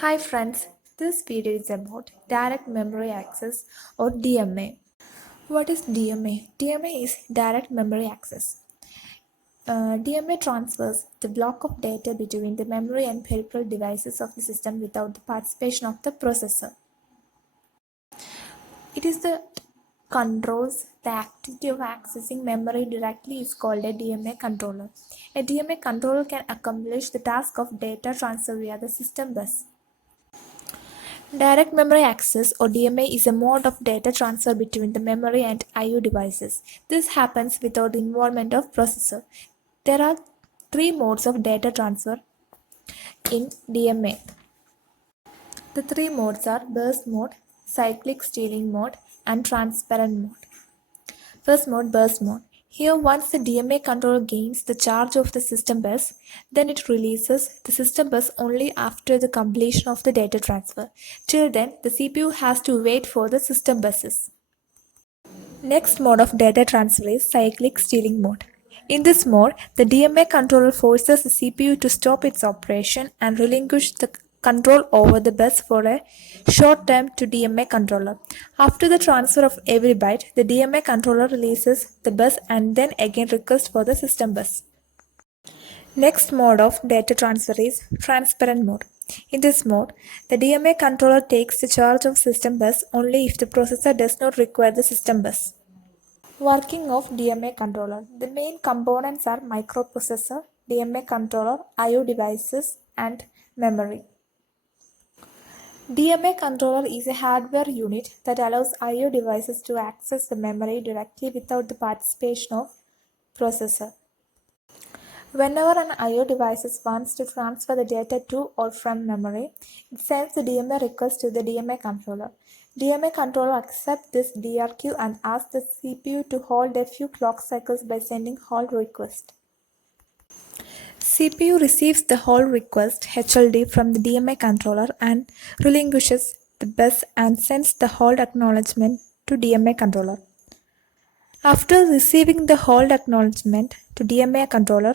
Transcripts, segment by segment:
Hi friends, this video is about Direct Memory Access or DMA. What is DMA? DMA is Direct Memory Access. DMA transfers the block of data between the memory and peripheral devices of the system without the participation of the processor. It is the controls the activity of accessing memory directly is called a DMA controller. A DMA controller can accomplish the task of data transfer via the system bus. Direct memory access or DMA is a mode of data transfer between the memory and I/O devices. This happens without the involvement of processor. There are three modes of data transfer in DMA. The three modes are burst mode, cyclic stealing mode, and transparent mode. First mode, burst mode. Here, once the DMA controller gains the charge of the system bus, then it releases the system bus only after the completion of the data transfer. Till then, the CPU has to wait for the system buses. Next mode of data transfer is cyclic stealing mode. In this mode, the DMA controller forces the CPU to stop its operation and relinquish the control over the bus for a short time to DMA controller. After the transfer of every byte, the DMA controller releases the bus and then again requests for the system bus. Next mode of data transfer is transparent mode. In this mode, the DMA controller takes the charge of system bus only if the processor does not require the system bus. Working of DMA controller. The main components are microprocessor, DMA controller, I/O devices, and memory. DMA controller is a hardware unit that allows I/O devices to access the memory directly without the participation of processor. Whenever an I/O device wants to transfer the data to or from memory, it sends the DMA request to the DMA controller. DMA controller accepts this DRQ and asks the CPU to hold a few clock cycles by sending hold request. CPU receives the hold request HLD from the DMA controller and relinquishes the bus and sends the hold acknowledgement to DMA controller. After receiving the hold acknowledgement to DMA controller,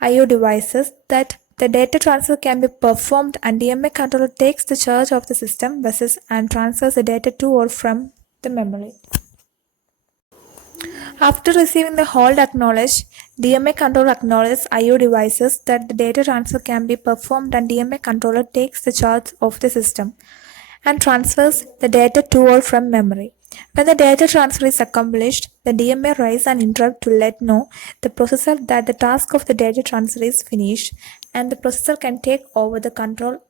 I/O devices that the data transfer can be performed and DMA controller takes the charge of the system buses and transfers the data to or from the memory. After receiving the hold acknowledge, DMA controller acknowledges I/O devices that the data transfer can be performed and DMA controller takes the charge of the system and transfers the data to or from memory. When the data transfer is accomplished, the DMA raises an interrupt to let know the processor that the task of the data transfer is finished and the processor can take over the control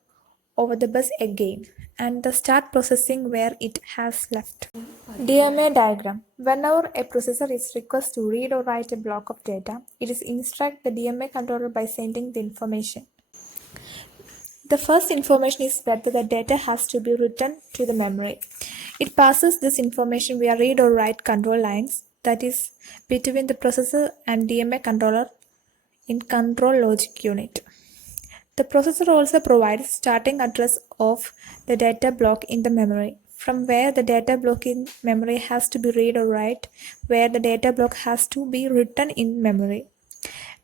over the bus again and start processing where it has left. DMA diagram. Whenever a processor is requested to read or write a block of data, it is instruct the DMA controller by sending the information. The first information is whether the data has to be written to the memory. It passes this information via read or write control lines, that is, between the processor and DMA controller in control logic unit. The processor also provides starting address of the data block in the memory, from where the data block in memory has to be read or write, where the data block has to be written in memory.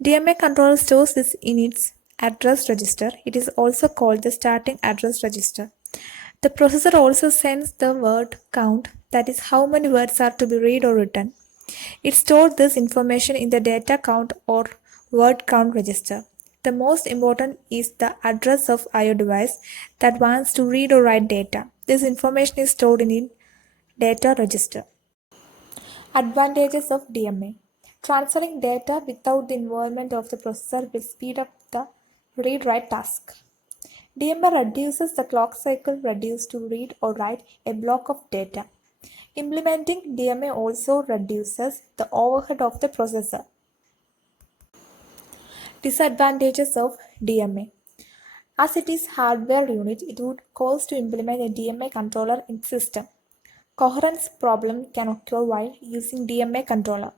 DMA controller stores this in its address register. It is also called the starting address register. The processor also sends the word count, that is how many words are to be read or written. It stores this information in the data count or word count register. The most important is the address of I/O device that wants to read or write data. This information is stored in data register. Advantages of DMA. Transferring data without the involvement of the processor will speed up the read-write task. DMA reduces the clock cycle reduced to read or write a block of data. Implementing DMA also reduces the overhead of the processor. Disadvantages of DMA. As it is hardware unit, it would cost to implement a DMA controller in system. Coherence problem can occur while using DMA controller.